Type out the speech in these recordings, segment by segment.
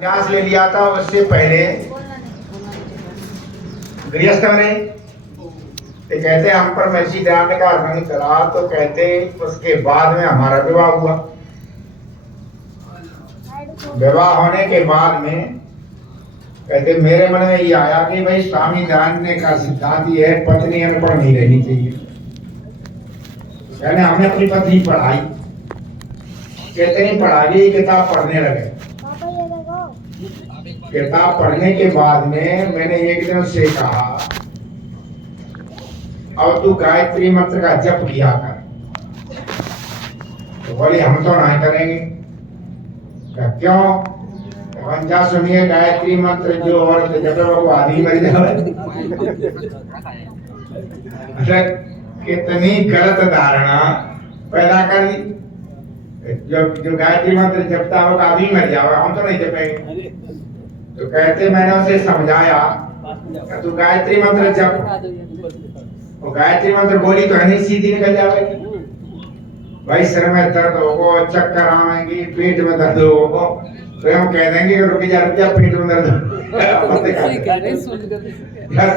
संन्यास ले लिया था उससे पहले गृहस्थ ने तो कहते हम पर महर्षि दयानंद का नहीं चला, तो कहते उसके बाद में हमारा विवाह हुआ। विवाह होने के बाद में कहते मेरे मन में ये आया कि भाई स्वामी दयानंद का सिद्धांत ये है, पत्नी अनपढ़ नहीं रहनी चाहिए। यानी हमने अपनी पत्नी पढ़ाई, कहते नहीं पढ़ा ली, किताब पढ़ने लगे। किताब पढ़ने के बाद में मैंने एक दिन से कहा अब तू गायत्री मंत्र का जप किया कर। तो बोले हम तो नहीं करेंगे। क्यों? वंजा सुनिए गायत्री मंत्र जो औरत जपे वो आदमी मर जाए। कितनी गलत धारणा पैदा कर दी। जो गायत्री मंत्र जपता हो आदमी मर जाओ, हम तो नहीं जपेंगे। तो कहते मैंने उसे समझाया कि तू गायत्री मंत्र जप। वो गायत्री मंत्र बोली तो नहीं सीधी निकल जाएगी। भाई सिर में दर्द होगा, चक्कर आएंगी, पेट में दर्द होगा, तो हम कह देंगे कि रुक जा पेट में दर्द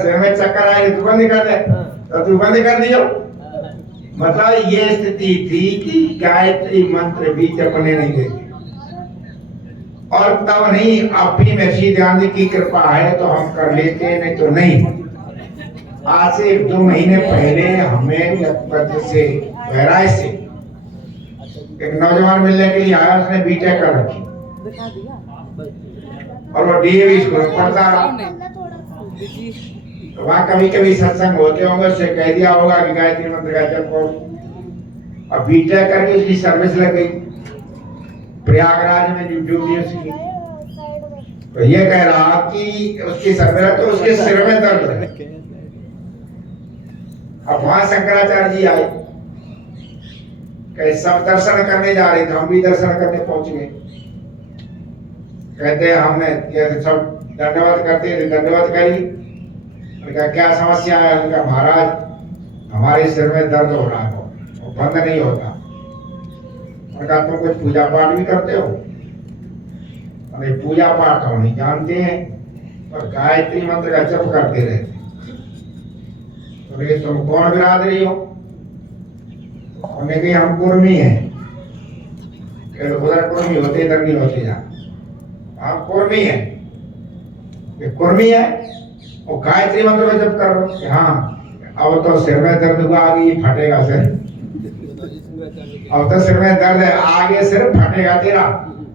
सिर में चक्कर आए तू बंद कर दे, तो तू बंद कर दियो। मतलब ये स्थिति थी कि गायत्री मंत्र भी जपने नहीं देते। और तब नहीं, अब भी महर्षि दयानंद की कृपा है तो हम कर लेते, नहीं तो नहीं। आज से 1-2 महीने पहले हमें पत्र से बहराए से एक नौजवान मिलने के लिए आया, उसने बीटेक कर रखी और वो डीएवी स्कूल में पढ़ता रहा। तो वहाँ कभी कभी सत्संग होते होंगे, उससे कह दिया होगा कि गायत्री मंत्र का जप करो। अब बीटेक करके उसकी सर्विस लग गई प्रयागराज में ड्यूटी उसकी। तो ये कह रहा कि उसकी सर्विस तो उसके सिर में दर्द है। अब वहां शंकराचार्य जी आए, सब दर्शन करने जा रहे थे, हम भी दर्शन करने पहुंच गए। कहते हमने सब दंडवत करते थे, दंडवत करी। उनका क्या समस्या है? उनका महाराज हमारे सिर में दर्द हो रहा है, वो बंद नहीं होता। उनका तुम कुछ पूजा पाठ भी करते हो? अरे पूजा पाठ हम नहीं जानते हैं, पर गायत्री मंत्र का जप करते रहते। तो तुम कौन बिरादरी हो? हमने कहा हम कुर्मी हैं। उधर कुर्मी होते, इधर नहीं होते। आप कुर्मी हैं। ये कुर्मी है, वो गायत्री मंत्र को जप कर रहे हो। हाँ, अब तो सिर में दर्द हुआ, आगे फटेगा सिर। अब तो सिर में दर्द है, आगे सिर फटेगा तेरा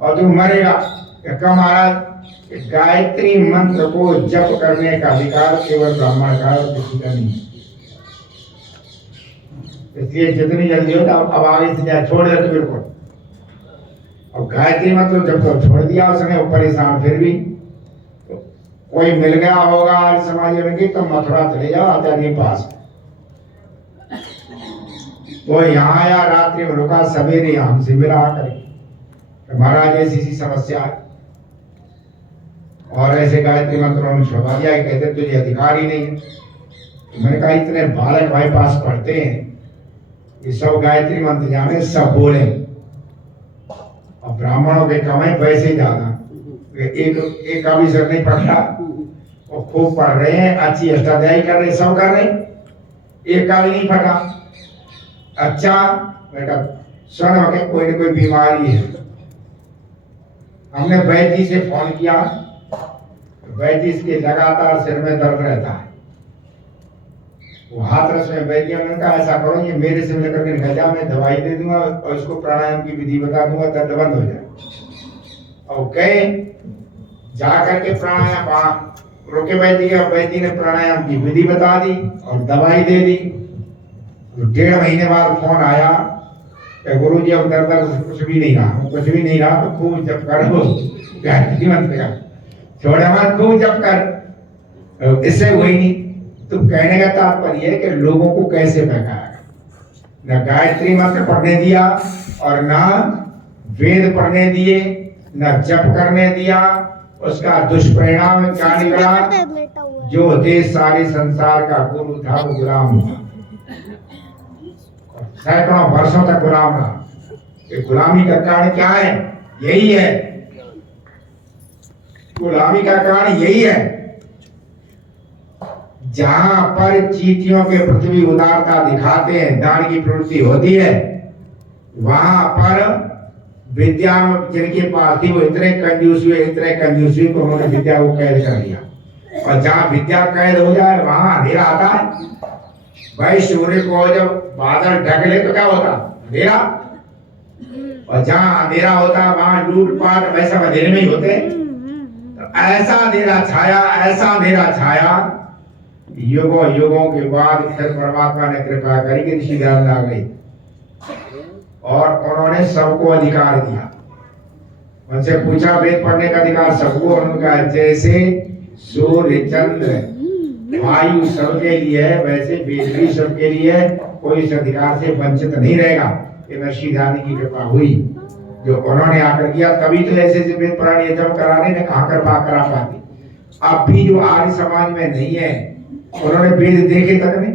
और तू मरेगा। क्या महाराज, गायत्री मंत्र को जप करने का अधिकार केवल ब्राह्मण का और किसी का नहीं। इसलिए जितनी जल्दी हो अब आगे से छोड़ दे तो बिल्कुल। अब गायत्री मंत्र जब तो छोड़ दिया उसने, वो परेशान फिर भी। तो कोई मिल गया होगा आज समाज में कि तुम मथुरा चले जाओ आचार्य के पास। वो यहाँ आया, रात्रि में रुका, सवेरे हमसे मिला करे महाराज ऐसी समस्या है और ऐसे गायत्री मंत्र उन्होंने छुड़वा दिया। कहते तुझे अधिकार ही नहीं है। तो मैंने कहा इतने बालक भाई पास पढ़ते हैं, ये सब गायत्री मंत्र जाने, सब बोले। और ब्राह्मणों के कमाई पैसे ज्यादा, एक का भी सर नहीं पढ़ता, वो खूब पढ़ रहे हैं, अच्छी अष्टाध्यायी कर रहे, सब कर रहे, एक का भी नहीं पढ़ा। अच्छा बेटा सुन, के कोई न कोई बीमारी है। हमने वैद्य जी से फोन किया, वैद्य जी के लगातार सिर में दर्द रहता है। वो हाथ रस में वैद्य ने कहा ऐसा करो, ये मेरे से लेकर के निकल जाओ, मैं दवाई दे दूंगा और इसको प्राणायाम की विधि बता दूंगा, दर्द बंद हो जाए। और गए जा करके प्राणायाम वहाँ रोके वैद्य के, वैद्य ने प्राणायाम की विधि बता दी और दवाई दे दी। 1.5 महीने बाद फोन आया कि गुरु जी अब दर्द कुछ भी नहीं रहा, कुछ भी नहीं रहा, तो खूब जप करो गायत्री मंत्र का, छोड़े मत, खूब जप कर, इससे हुई नहीं। तो कहने का तात्पर्य है कि लोगों को कैसे बहकाया। न गायत्री मंत्र पढ़ने दिया और न वेद पढ़ने दिए, न जप करने दिया। उसका दुष्परिणाम क्या निकला? जो देश सारे संसार का गुरु था वो गुलाम हुआ, सैकड़ों वर्षों तक गुलाम रहा। गुलामी का कारण क्या है? यही है गुलामी का कारण यही है, जहां पर चींटियों के पृथ्वी उदारता दिखाते हैं, दान की प्रवृत्ति होती है, वहां पर विद्या जिनके पास थी वो इतने कंजूस हुए को उन्होंने विद्या को कैद कर लिया। और जहां विद्या कैद हो जाए वहां अंधेरा आता है। भाई सूर्य को जब बादल ढक ले तो क्या होता? अंधेरा। और जहां अंधेरा होता वहां लूटपाट वैसा अंधेरे में ही होते। तो ऐसा अंधेरा छाया युगों युगों के बाद फिर परमात्मा ने कृपा करी कि ऋषि ध्यान आ गई और उन्होंने सबको अधिकार दिया। उनसे पूछा वेद पढ़ने का अधिकार सबको, उनका जैसे सूर्य चंद्र वायु सबके लिए है वैसे वेद भी सबके लिए है, कोई इस अधिकार से वंचित नहीं रहेगा। ये ऋषि ध्यान की कृपा हुई जो उन्होंने आकर किया, तभी तो ऐसे वेद पुराण जब कराने ने कहा करा पाती। अब भी जो आर्य समाज में नहीं है उन्होंने वेद देखे तक नहीं,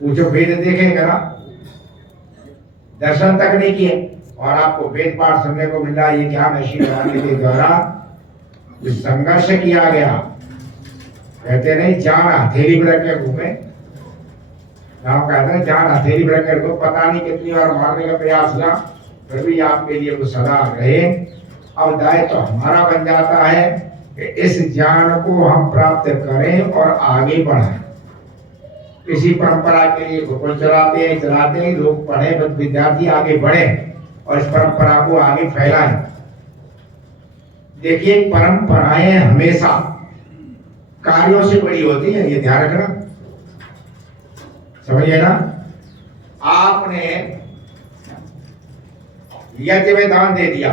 वो जो वेद देखेगा ना दर्शन तक नहीं किए। और आपको वेद पाठ सुनने को मिल रहा है, ये क्या ऋषि ध्यान के द्वारा जो संघर्ष किया गया। कहते नहीं जान हथेली पर रख के घूमे, नाम कहते हैं जान हथेली पर रख के घूमे, पता नहीं कितनी बार मारने का प्रयास हुआ फिर भी आपके लिए वो सदा रहे। अब दायित्व तो हमारा बन जाता है कि इस ज्ञान को हम प्राप्त करें और आगे बढ़ाएं। किसी परंपरा के लिए गुरुकुल चलाते हैं, लोग पढ़े, विद्यार्थी आगे बढ़े और इस परंपरा को आगे फैलाएं। देखिए परंपराएं हमेशा कार्यों से बड़ी होती है, ये ध्यान रखना, समझिए ना। आपने यज्ञ में दान दे दिया,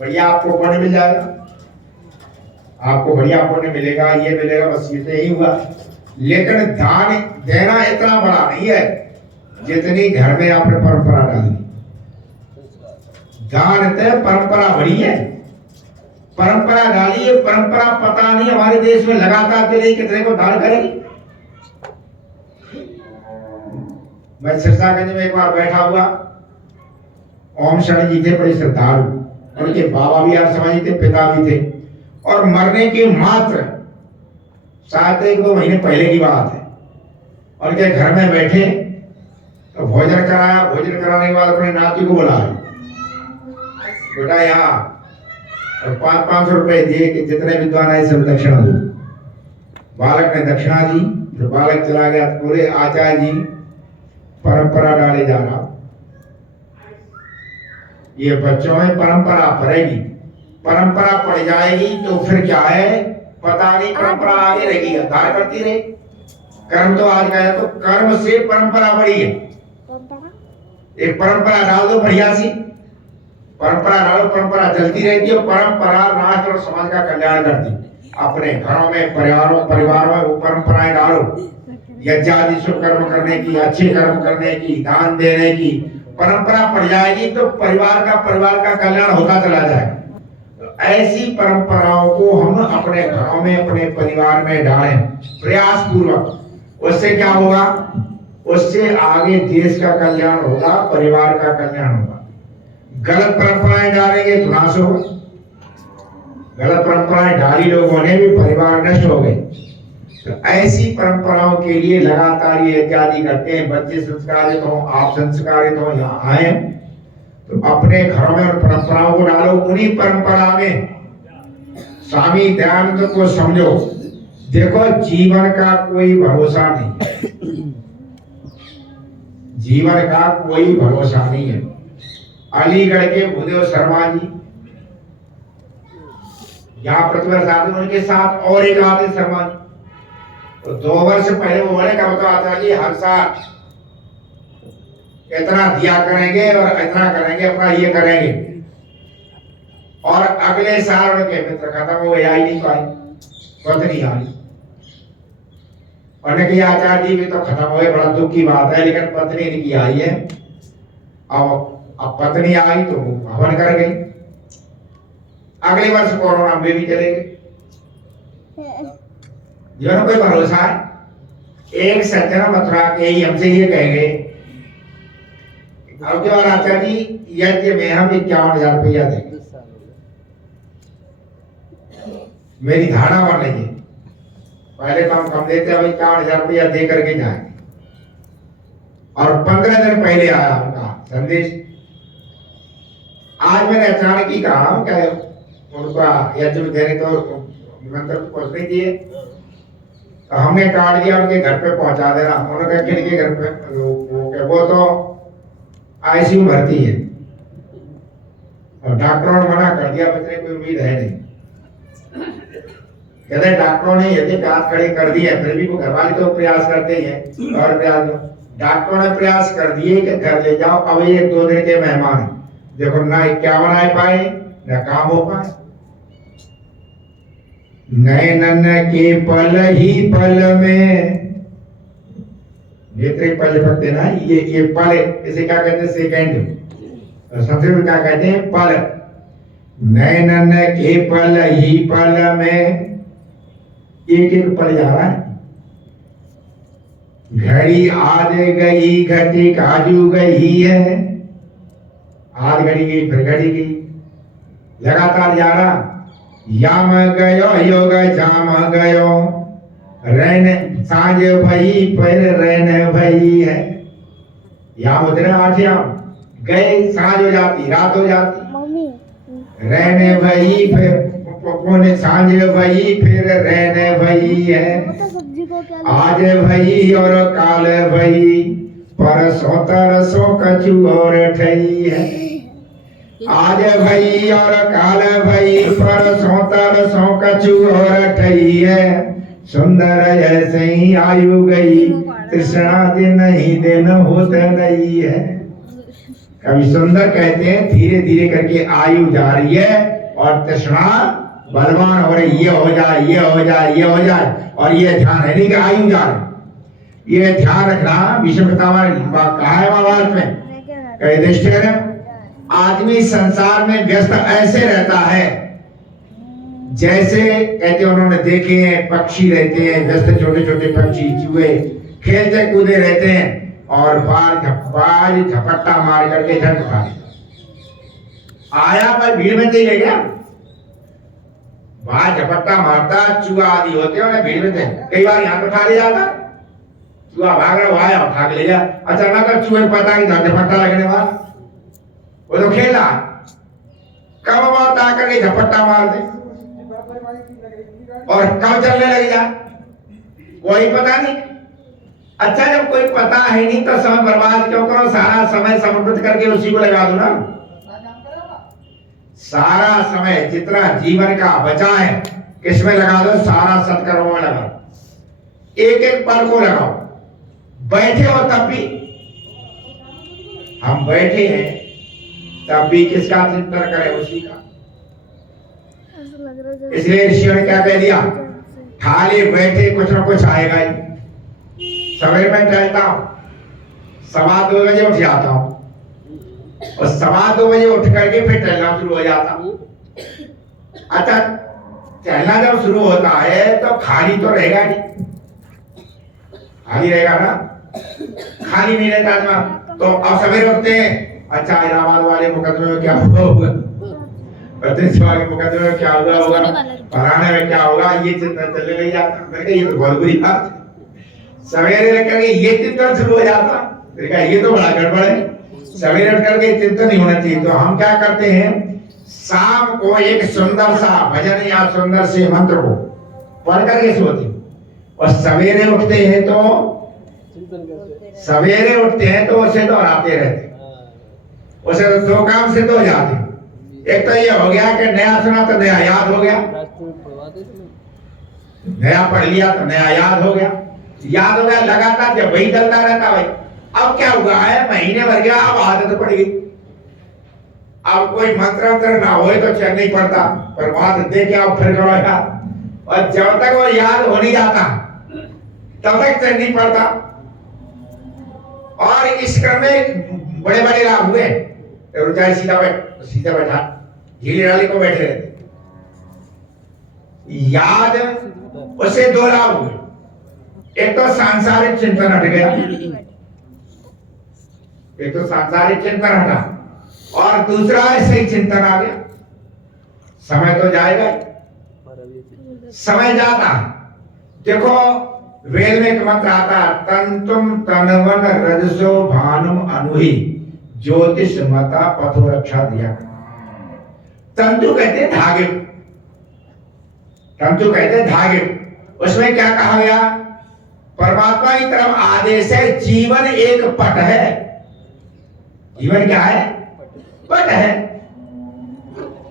बढ़िया आपको पुण्य मिल जाएगा, आपको बढ़िया पुण्य मिलेगा, ये मिलेगा, बस ये ही हुआ। लेकिन दान देना इतना बड़ा नहीं है जितनी घर में आपने परंपरा डाली। दान तय परंपरा बड़ी है, परंपरा डाली है, परंपरा पता नहीं हमारे देश में लगातार चलेगी, कितने को दान करेगी। मैं सिरसागंज में एक बार बैठा हुआ, ओम शरण जी थे बड़े श्रद्धालु, उनके बाबा भी आर्य समाजी थे, पिता भी थे, और मरने के मात्र शायद 1-2 महीने पहले की बात है, और क्या घर में बैठे तो भोजन कराया, भोजन कराने के बाद अपने नाती को बुलाया, बेटा यहाँ और 500 रुपए दिए कि जितने विद्वान आए सब दक्षिणा दो। बालक ने दक्षिणा दी, तो बालक चला गया। पूरे आचार्य जी परंपरा डाले जा रहा, ये बच्चों में परंपरा पड़ेगी, परंपरा पड़ जाएगी तो फिर क्या है पता नहीं, परंपरा आगे रहेगी, अंधार करती रहे। कर्म तो आज गया, तो कर्म से परंपरा बढ़ी है। एक परंपरा डाल दो बढ़िया सी, परंपरा डालो, परंपरा चलती रहती है। परंपरा राष्ट्र और समाज का कल्याण करती। अपने घरों में परिवारों में वो परंपराएं डालो, यज्ञादि शुभ कर्म करने की, अच्छे कर्म करने की, दान देने की परंपरा पड़ जाएगी तो परिवार का कल्याण होता चला जाएगा। तो ऐसी परंपराओं को हम अपने घरों में, अपने परिवार में डालें प्रयास पूर्वक। उससे क्या होगा? उससे आगे देश का कल्याण होगा, परिवार का कल्याण होगा। गलत परंपराएं डालेंगे तो नाश होगा। गलत परंपराएं डाली लोगों ने भी, परिवार नष्ट हो गए। तो ऐसी परंपराओं के लिए लगातार ये इत्यादि करते हैं। बच्चे संस्कारित हो, आप संस्कारित हो, यहाँ आए तो अपने घरों में उन परंपराओं को डालो। उन्हीं परंपरा में स्वामी दयानंद को समझो। देखो जीवन का कोई भरोसा नहीं, जीवन का कोई भरोसा नहीं है। अलीगढ़ के भूदेव शर्मा जी यहाँ प्रतिवर्ष आते, उनके साथ और एक आते शर्मा जी, तो 2 वर्ष पहले वो बोले क्या होता आता जी हर साल इतना दिया करेंगे और इतना करेंगे, अपना ये करेंगे, और अगले साल उनके मित्र खत्म हो गए, आई नहीं पाई, पत्नी आई। उन्होंने कहा आचार्य जी भी तो खत्म हो गए, बड़ा दुख की बात है, लेकिन पत्नी इनकी आई है। अब पत्नी आई तो हवन कर गई। अगले वर्ष कोरोना में भी चले गए। जीवन कोई भरोसा है। एक सज्जन मथुरा के ही हमसे ये कहेंगे, अब जो आचार्य जी यज्ञ में हम 51,000 रुपया देंगे, मेरी धारणा बन रही है। पहले तो हम कम देते, अभी 4,000 रुपया दे करके जाएंगे। और 15 दिन पहले आया उनका संदेश। आज मैंने अचानक ही कहा क्या उनका यज्ञ देने तो मंत्र पहुंच नहीं दिए, तो हमने काट दिया, उनके घर पे पहुंचा देना। उन्होंने कहा किनके घर पे? वो तो आईसीयू भर्ती है और डॉक्टरों ने मना कर दिया, बचने कोई उम्मीद है नहीं। कहते डॉक्टरों ने यदि हाथ खड़े कर दिए, फिर भी वो घर वाले तो प्रयास करते ही हैं। और प्रयास डॉक्टरों ने प्रयास कर दिए कि घर ले जाओ, अब ये 2 दिन के मेहमान, देखो ना क्या बना पाए ना काम हो पाए। नैनन के पल ही पल में, नेत्र पल पड़ते ना, ये पल, इसे क्या कहते हैं? सेकंड। संस्कृत क्या कहते हैं? पल। नैनन के पल ही पल में, एक एक पल जा रहा है। घड़ी आध गई घटी काजू गई है, आध घड़ी गई फिर घड़ी गई, लगातार जा रहा। याम गयो योग जाम गयो, रैन सांझ भई फिर रैन भई है। याम उतरे 8 याम, गए सांझ हो जाती, रात हो जाती, रैन भई फिर पौने सांझ भई फिर रैन भई है। आज भई और काल भई, परसों तरसों कछु और ठई है। आज भई और काल भई, परसों तरसों कछु और ठई है। सुंदर ऐसे ही आयु गई, तृष्णा दिन ही दिन होत रही है। कभी सुंदर कहते हैं धीरे धीरे करके आयु जा रही है और तृष्णा बलवान हो रही, ये हो जाए ये हो जाए ये हो जाए। और ये ध्यान है नहीं कि आयु जा रही, ये ध्यान रखना। विष्णु पितामह ने कहा है महाभारत में, कई युधिष्ठिर, आदमी संसार में व्यस्त ऐसे रहता है जैसे, कहते उन्होंने देखे हैं पक्षी रहते हैं व्यस्त, छोटे छोटे पक्षी चूहे खेलते कूदे रहते हैं और बाज झपट्टा मार करके झट उठा आया, पर भीड़ में चले गया। बाज झपट्टा मारता, चूहा आदि होते हैं भीड़ में थे, कई बार यहाँ पे उठा ले जाता, चूहा भाग रहा, वो आया उठा के ले जा। अचानक चूहे पता ही झपट्टा लगने वाला, वो तो खेला, कब बात आकर के झपट्टा मार दे और कब चलने लग जा, कोई पता नहीं। अच्छा, जब कोई पता है नहीं तो समय बर्बाद क्यों करो? सारा समय समर्पित करके उसी को लगा दो ना। सारा समय जितना जीवन का बचा है किसमें लगा दो? सारा सत्कर्मों में लगा दो, एक एक पल को लगाओ। बैठे हो तब भी, हम बैठे हैं तब भी किसका चिंतन करें? उसी का। इसलिए ऋषियों ने क्या कह दिया? खाली बैठे कुछ ना कुछ आएगा ही। सवेरे में टहलता हूं, 2:15 बजे उठ जाता हूं और 2:15 बजे उठ करके फिर टहलना शुरू हो जाता हूं। अच्छा, टहलना जब शुरू होता है तो खाली तो रहेगा नहीं, खाली रहेगा ना? खाली नहीं रहता आदमी। तो अब सवेरे उठते हैं, अच्छा इलाहाबाद वाले मुकदमे में क्या हुआ होगा, वाले मुकदमे में क्या हुआ होगा, फलाने में क्या होगा, ये चिंतन चलने लग जाता। मैंने कहा ये तो बहुत बुरी बात है। सवेरे लेकर के ये चिंतन शुरू हो जाता, मैंने कहा ये तो बड़ा गड़बड़ है। सवेरे उठ करके चिंतन नहीं होना चाहिए। तो हम क्या करते हैं, शाम को एक सुंदर सा भजन या सुंदर से मंत्र को पढ़ करके सोते, और सवेरे उठते हैं तो उसे दोहराते रहते, उसे तो 2 काम सिद्ध हो जाते। एक तो ये हो गया कि नया सुना तो नया याद हो गया, नया पढ़ लिया तो नया याद हो गया, लगातार जब वही चलता रहता भाई। अब क्या हुआ है, महीने भर गया, अब आदत पड़ गई। अब कोई मंत्र ना हो तो चैन नहीं पड़ता, पर बात दे के आप फिर करो यार, और जब तक वो याद हो नहीं जाता तब तक चैन नहीं पड़ता। और इस क्रम में बड़े बड़े लाभ हुए। चाहे सीधा बैठा ढीली डाली को बैठे रहते, याद उसे 2 लाभ हुए। एक तो सांसारिक चिंतन हट गया, एक तो सांसारिक चिंतन हटा, और दूसरा ऐसे ही चिंतन आ गया। समय तो जाएगा, समय जाता है। देखो वेद में एक मंत्र आता है, तंतुम तनवन रजसो भानुम अनुहि ज्योतिष मता पथो रक्षा दिया। तंतु कहते हैं धागे, तंतु कहते हैं धागे। उसमें क्या कहा गया? परमात्मा की तरफ आदेश है, जीवन एक पट है। जीवन क्या है? पट है।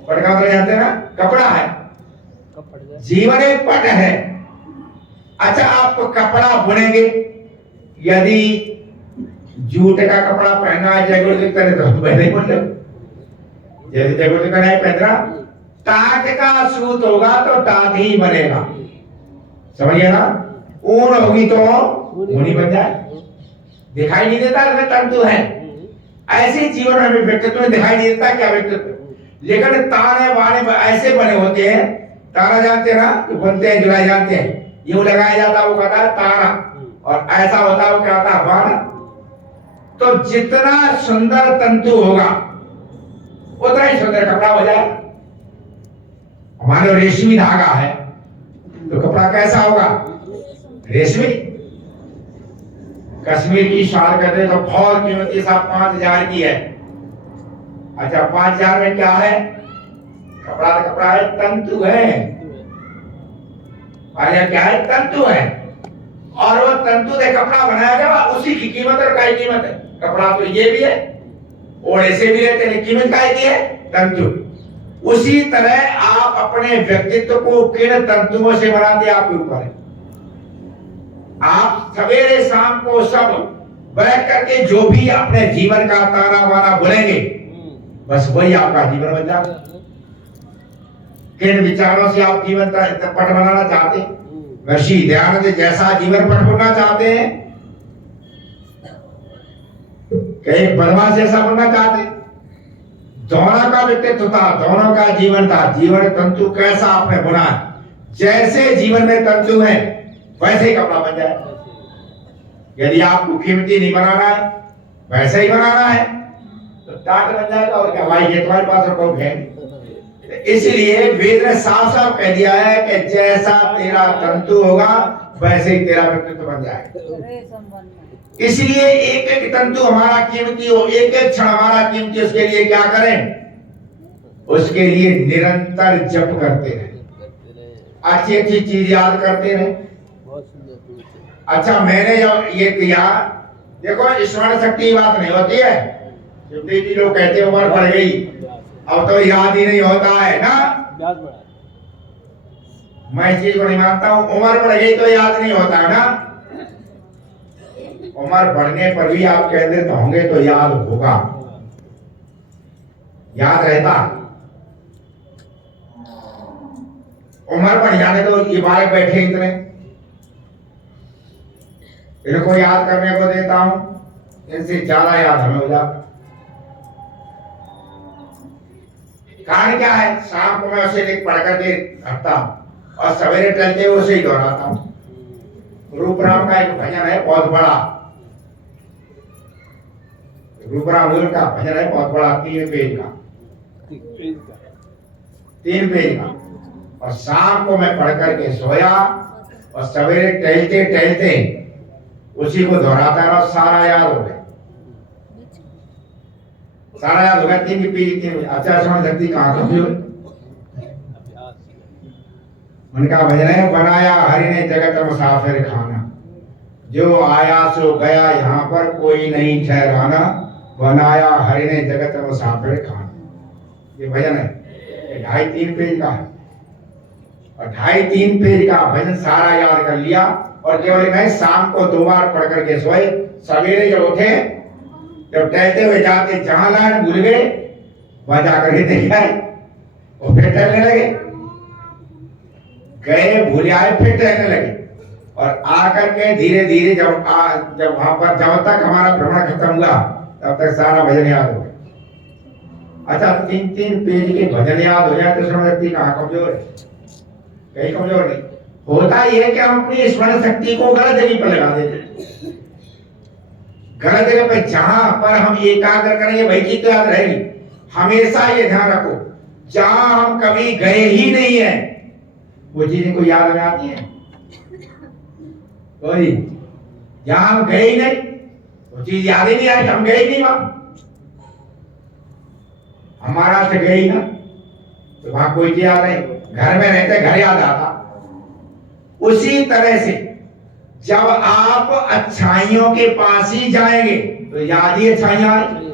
पट का मतलब जानते हैं ना, कपड़ा है। जीवन एक पट है। अच्छा, आप कपड़ा बुनेंगे, यदि जूट का कपड़ा पहना है जयगुरु की तरह तो पहले बोल लो, यदि जयगुरु का नहीं पहना, टाट का सूत होगा तो टाट ही बनेगा, समझिए ना। ऊन होगी तो ऊनी बन जाए। दिखाई नहीं देता इसमें तंतु है। ऐसे जीवन में व्यक्तित्व में दिखाई नहीं देता क्या व्यक्तित्व, लेकिन ताने बाने ऐसे बने होते हैं। तारा जानते हैं ना, जो बनते हैं जुलाई जानते हैं, यूं लगाया जाता है वो कहता है तारा, और ऐसा होता है वो क्या होता है बाना। तो जितना सुंदर तंतु होगा उतना ही सुंदर कपड़ा हो जाए। हमारे रेशमी धागा है तो कपड़ा कैसा होगा? रेशमी। कश्मीर की शाल कहते तो बहुत कीमती, साहब 5,000 की है। अच्छा, 5,000 में क्या है? कपड़ा तो कपड़ा है, तंतु है। अरे क्या है? तंतु है। और वो तंतु से कपड़ा बनाया गया, उसी की कीमत और काय कीमत है। कपड़ा तो ये भी है, ओढ़े से भी रहते हैं, कीमत काय की है? तंतु। उसी तरह आप अपने व्यक्तित्व को किन तंतुओं से बनाते आपके ऊपर है। आप सवेरे शाम को सब बैठ करके जो भी अपने जीवन का ताना बाना बोलेंगे, बस वही आपका जीवन बन जाएगा। किन विचारों से आप जीवन पट बनाना चाहते हैं? ऋषि दयानंद जैसा जीवन पट बनना चाहते हैं? कहीं बदमाश जैसा बनना चाहते हैं? दोनों का व्यक्तित्व था, दोनों का जीवन था। जीवन तंतु कैसा आपने बुना, जैसे जीवन में तंतु है वैसे ही कपड़ा बन जाए। यदि आपको कीमती नहीं बनाना है, वैसे ही बनाना है तो टाट बन जाएगा। और क्या भाई, ये तुम्हारे पास और कोई है? इसलिए वेद ने साफ साफ कह दिया है कि जैसा तेरा तंतु होगा वैसे ही तेरा व्यक्तित्व बन जाएगा। इसलिए एक एक तंतु हमारा कीमती हो, एक एक क्षण हमारा कीमती। उसके लिए क्या करें? उसके लिए निरंतर जप करते रहे, अच्छी अच्छी चीज याद करते रहे। अच्छा, मैंने जब ये किया, देखो स्मरण शक्ति की बात नहीं होती है। शिवदेव जी लोग कहते उम्र बढ़ गई, अब तो याद ही नहीं होता है ना। मैं इस चीज को नहीं मानता हूँ, उम्र बढ़ गई तो याद नहीं होता है ना। उम्र बढ़ने पर भी आप केंद्रित होंगे तो याद होगा, याद रहता। उम्र बढ़ जाने तो ये बालक बैठे इतने, इनको याद करने को देता हूं, इनसे ज्यादा याद हमें हो जाता। कारण क्या है? शाम को मैं उसे पढ़ करके रखता हूं और सवेरे टलते हुए उसे ही दोहराता हूं। रूपराम का एक भजन है बहुत बड़ा, रूपराम का भजन है बहुत बड़ा, 3 पेज का, 3 पेज का। और शाम को मैं पढ़ करके सोया और सवेरे टहलते टहलते उसी को दोहराता रहा, सारा याद हो गया, सारा याद हो गया। 3 पेज। अच्छा, स्मरण शक्ति कहाँ कमजोर? उनका भजन है, बनाया हरि ने जगत मुसाफिर खाना, जो आया सो गया यहाँ पर कोई नहीं ठहराना, बनाया हरि ने जगत मुसाफिर खाना। ये भजन है, 2.5-3 पेज का है। और 2.5-3 पेज का भजन सारा याद कर लिया और केवल मैं शाम को 2 बार पढ़ करके सोए। सवेरे जब उठे, जब टहलते हुए जाते जहां लाइन भूल गए वहां जाकर के देखा और फिर टहलने लगे, गए भूल आए फिर टहलने लगे। और आकर के धीरे धीरे जब वहां पर जब तक हमारा भ्रमण खत्म हुआ तब तक सारा भजन याद हो गया। अच्छा, 3-3 पेज के भजन याद हो जाए तो स्मरण शक्ति कहाँ कमजोर है? कहीं कमजोर नहीं। होता यह है कि हम अपनी स्मरण शक्ति को गलत जगह पर लगा देते हैं। गलत जगह पर जहां पर हम एकाग्र करेंगे वही चीज तो याद रहेगी। हमेशा ये ध्यान रखो, जहां हम कभी गए ही नहीं है वो चीजें को याद में आती है कोई? जहां हम गए ही नहीं वो चीज याद ही नहीं आई, हम गए ही नहीं वहां, हमारा से गए ही ना, तो वहां कोई चीज याद नहीं। घर में रहते घर याद आता। उसी तरह से जब आप अच्छाइयों के पास ही जाएंगे तो याद ही अच्छाइयां आएंगी।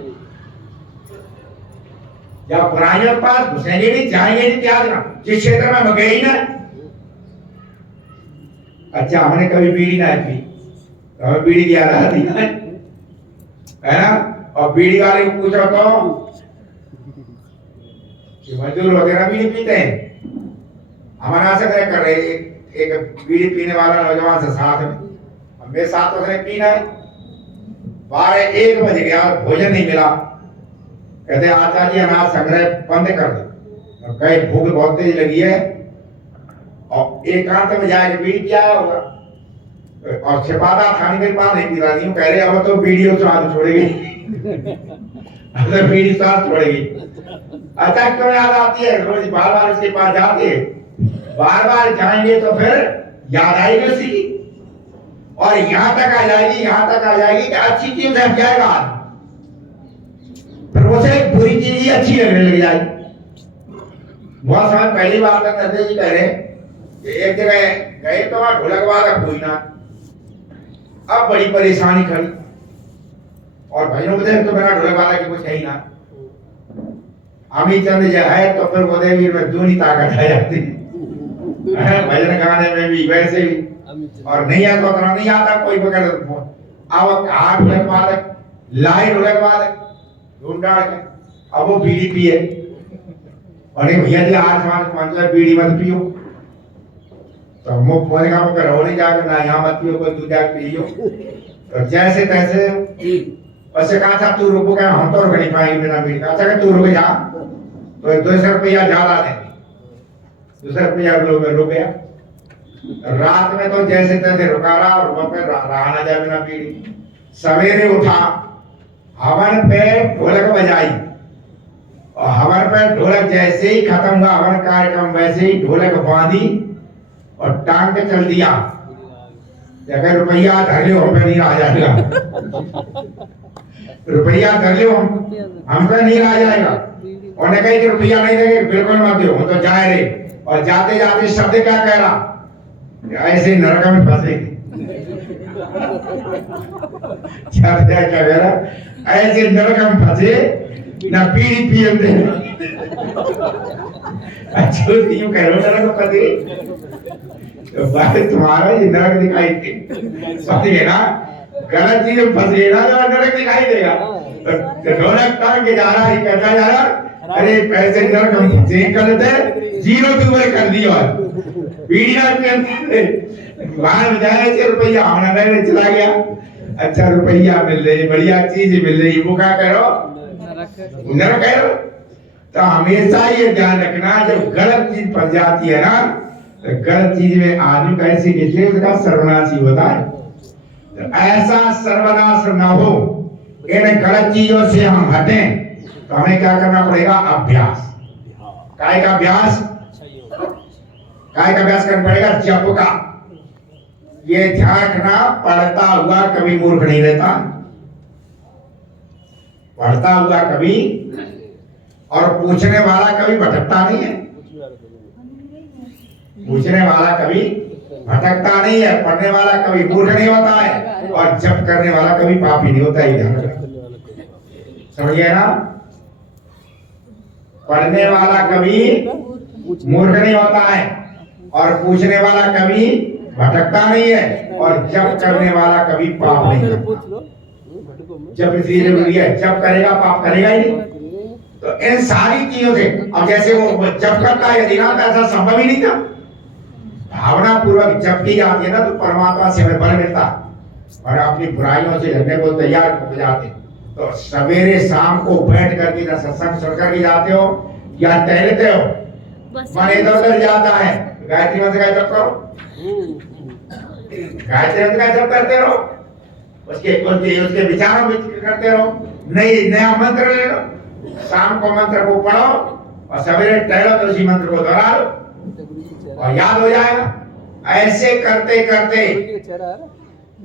जब बुराइयों के पास घुसेंगे नहीं, जाएंगे नहीं, याद ना, जिस क्षेत्र में हम गए ही ना। अच्छा, हमने कभी बीड़ी ना पी तो हमें बीड़ी की याद आती है ना। और बीड़ी वाले को पूछो तो मजदूर वगैरह बीड़ी पीते हैं। हमारा से कर रहे एक बीड़ी पीने वाला नौजवान से साथ में, मेरे साथ उसने पीना है। 12-1 बज गया, भोजन नहीं मिला। कहते आचार्य जी अनाज संग्रह बंद कर दो। कहे भूख बहुत तेज लगी है और एकांत में जाके बीड़ी पिया होगा और छिपाता थाने के पास नहीं पी रहा नहीं। कह रहे अब तो बीड़ी स्वाद छोड़ेगी, अब तो बीड़ी स्वाद छोड़ेगी। अच्छा, क्यों याद आती है? रोज बार बार उसके पास जाते, बार बार जाएंगे तो फिर याद आएगी उसकी, और यहां तक आ जाएगी, यहां तक आ जाएगी कि अच्छी चीज हट जाएगा, फिर उसे बुरी चीज ही अच्छी लगने लग जाएगी। बहुत समय पहली बार तक नंदे जी कह रहे कि एक जगह गए तो वहां ढोलक वादक कोई ना। अब बड़ी परेशानी खड़ी, और भाइयों को तो बिना ढोलक वादक की कुछ है ही ना। अमी चंद जो है तो फिर उदयवीर में दूनी ताकत आ जाती है, भजन गाने में भी वैसे ही। और नहीं आता तो नहीं आता कोई बगैर। अब कहा ढोलक वादक, लाई ढोलक वादक ढूंढ डाल के, अब वो बीड़ी पिए। अरे भैया जी आज मंच बीड़ी मत पियो, तो मुख बोले का मगर हो नहीं जाकर ना यहाँ मत पियो, कोई दूसरा पियो। तो जैसे तैसे उससे कहा था तू रुको, क्या हम तो रुक नहीं पाएंगे बिना बीड़ी का। अच्छा तू रुक जा, तो 200 रुपया ज्यादा देंगे। 200 रुपया लोग रुक गया। रात में तो जैसे तैसे रुका रहा और वहां पे रहा ना जाए बिना बीड़ी। सवेरे उठा, हवन पे ढोलक बजाई, और हवन पे ढोलक जैसे ही खत्म हुआ हवन कार्यक्रम, वैसे ही ढोलक बांधी और टांग के चल दिया। अगर रुपया धर लो हम पे नहीं आ जाएगा, रुपया धर लो हम पे नहीं आ जाएगा। और ने कही कि रुपया नहीं देंगे, बिल्कुल मत दो, तो जाए रे। और जाते जाते शब्द क्या कह रहा, ऐसे नरक में फंसेगी। क्या कह रहा, ऐसे नरक में फंसे ना बीड़ी पिए दे। अच्छा यूं कह रहा नरक में फंसे, तो बात तुम्हारा ये नरक दिखाई दे ना, गलत चीज में फंस गए ना तो नरक दिखाई देगा। तो ढोलक टांग के जा रहा है, कहता जा रहा, अरे पैसे नरक हम फंसे कर देते, जीरो तुम्हें कर दिया। बीड़िया बाहर बजाए थे, रुपया होना नहीं, चला गया। अच्छा रुपया मिल रही, बढ़िया चीज मिल रही, वो क्या करो, नरक करो। तो हमेशा ये ध्यान रखना, जब गलत चीज फंस जाती है ना, तो गलत चीज में आदमी कैसे गिरते उसका सर्वनाश ही होता है। तो ऐसा सर्वनाश न हो, इन गलत चीजों से हम हटें, तो हमें क्या करना पड़ेगा, अभ्यास। काय का अभ्यास, काय का अभ्यास करना पड़ेगा, जप का। ये ध्यान रखना, पढ़ता हुआ कभी मूर्ख नहीं रहता, पढ़ता हुआ कभी, और पूछने वाला कभी भटकता नहीं है। पूछने वाला कभी भटकता नहीं है, पढ़ने वाला कभी मूर्ख नहीं होता है, और जप करने वाला कभी पापी नहीं होता है। ध्यान रखना, समझिए ना। पढ़ने वाला कभी मूर्ख नहीं होता है, और पूछने वाला कभी भटकता नहीं है, और जप करने वाला कभी पाप नहीं करता। जब इसलिए जरूरी है, जप करेगा पाप करेगा ही नहीं। तो इन सारी चीजों से, अब जैसे वो जप करता है यदि ना, तो ऐसा संभव ही नहीं था। भावना पूर्वक जप की जाती है ना, तो परमात्मा से हमें बल मिलता है, और अपनी बुराइयों से लड़ने को तैयार हो जाते। तो सवेरे शाम को बैठ करके ना सत्संग सुन करके जाते हो या टहलते हो, मन इधर उधर जाता है, गायत्री मंत्र का जप करो, गायत्री मंत्र का जप करते रहो, उसके विचारों में करते रहो। नहीं नया मंत्र ले लो, शाम को मंत्र को पढ़ो और सवेरे टहलो तो उसी मंत्र को दोहराओ। और याद हो जाएगा। ऐसे करते करते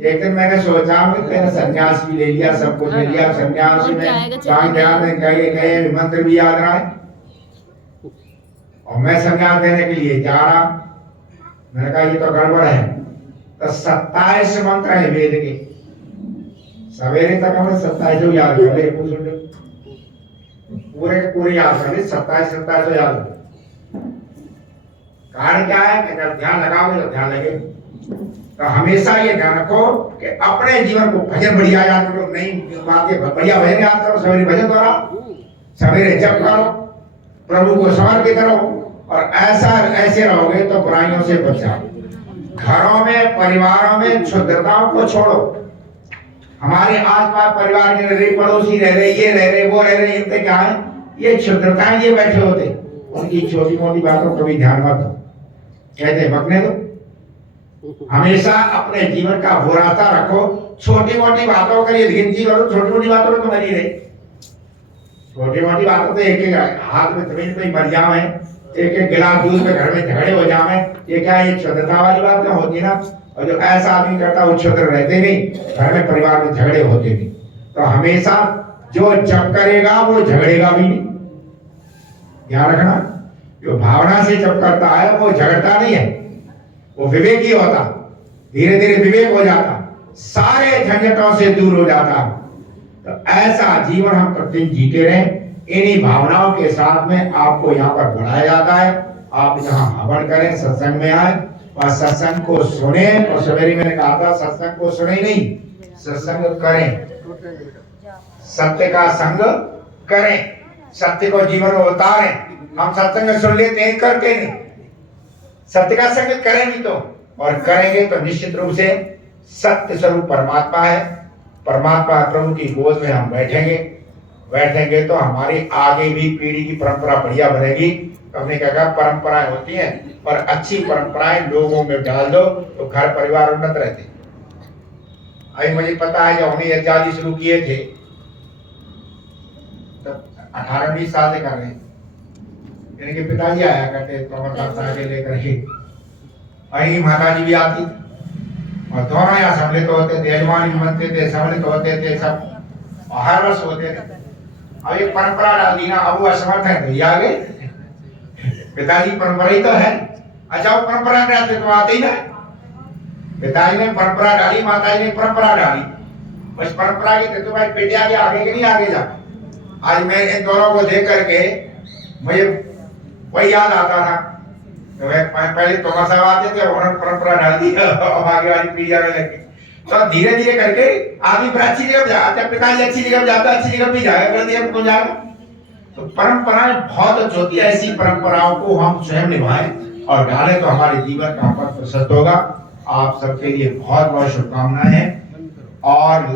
एक दिन मैंने सोचा कि तेरा सन्यास भी ले लिया, सब कुछ ले लिया, सन्यास में ध्यान गए मंत्र भी याद रहा है, और मैं सन्यास देने के लिए जा रहा। मैंने कहा ये तो गड़बड़ है। तो 27 मंत्र है वेद के, सवेरे तक हमें 27 याद कर ले, पूरे पूरे याद कर ले, 27 याद हो। कारण क्या है कि जब ध्यान लगाओगे तो ध्यान लगे। तो हमेशा ये ध्यान रखो कि अपने जीवन को भजन बढ़िया याद करो, नई बातें बढ़िया भजन याद करो, सवेरे भजन दोहराओ, सवेरे जप करो, प्रभु को समर्पित करो, और ऐसे रहोगे तो बुराइयों से बचाओ। घरों में परिवारों में क्षुद्रताओं को छोड़ो। हमारे आसपास परिवार के रह रहे, पड़ोसी रह रहे, ये रह रहे, वो रह रहे, इनसे क्या है ये क्षुद्रताएं, ये बैठे होते, उनकी छोटी मोटी बातों को भी ध्यान मत दो, कहते बकने दो। हमेशा अपने जीवन का भरोसा रखो, छोटी मोटी बातों के लिए गिनती करो, छोटी मोटी बातों में तो मरी रही, छोटी मोटी बातों तो एक हाथ में जमीन पे मर जावे, एक गिलास दूध में घर में झगड़े हो जावे, ये क्या ये क्षुद्रता वाली बात ना होती ना। और जो ऐसा आदमी करता वो क्षुद्र रहते नहीं, घर में परिवार में झगड़े होते नहीं। तो हमेशा जो जप करेगा वो झगड़ेगा भी नहीं, ध्यान रखना। जो भावना से जप करता है वो झगड़ता नहीं है, वो विवेकी होता, धीरे धीरे विवेक हो जाता, सारे झंझटों से दूर हो जाता। तो ऐसा जीवन हम प्रतिदिन जीते रहे। इन्हीं भावनाओं के साथ में आपको यहाँ पर बढ़ाया जाता है। आप यहाँ हवन करें, सत्संग में आए और सत्संग को सुने। और सवेरे मैंने कहा था सत्संग को सुने नहीं, सत्संग करें, सत्य का संग करें, सत्य को जीवन में उतारें। हम सत्संग सुन लेते हैं, करके नहीं, सत्य का संग करेंगे तो, और करेंगे तो निश्चित रूप से सत्य स्वरूप परमात्मा है, परमात्मा प्रभु की गोद में हम बैठेंगे तो हमारी आगे भी पीढ़ी की परंपरा बढ़िया बनेगी। तो हमने कहा परंपराएं होती हैं, और अच्छी परंपराएं लोगों में डाल दो तो घर परिवार उन्नत रहते। अभी मुझे पता है जब हमने यज्ञादि शुरू किए थे तो 18-20 साल से कर रहे, इनके पिताजी आया करते तो लेकर के, वही माता जी भी आती थी, और दोनों यहाँ सम्मिलित होते थे, यजमान भी बनते थे, सम्मिलित होते थे, सब हर वर्ष होते थे। अब ये परंपरा डाल दी ना, अब वो असमर्थ है, तो आ गए। पिताजी परंपरा ही तो है, अच्छा वो परंपरा डालते तो आते ही ना। पिताजी ने परंपरा डाली, माता जी ने परंपरा डाली, बस परंपरा की तो भाई बेटे आगे के नहीं आगे जा। आज मैं इन दोनों को देख करके मुझे वही याद आता था, तो पहले तोमा साहब आते थे, उन्होंने परंपरा डाल दी, अब आगे वाली पीढ़ी आने लगी। तो धीरे धीरे करके आदमी पर अच्छी जगह जाता, पिताजी अच्छी जगह जाता, अच्छी जगह भी जाएगा। तो परंपराएं बहुत अच्छी होती है, ऐसी परंपराओं को हम स्वयं निभाएं और डालें तो हमारे जीवन का पथ प्रशस्त होगा। आप सबके लिए बहुत बहुत शुभकामनाएं हैं। और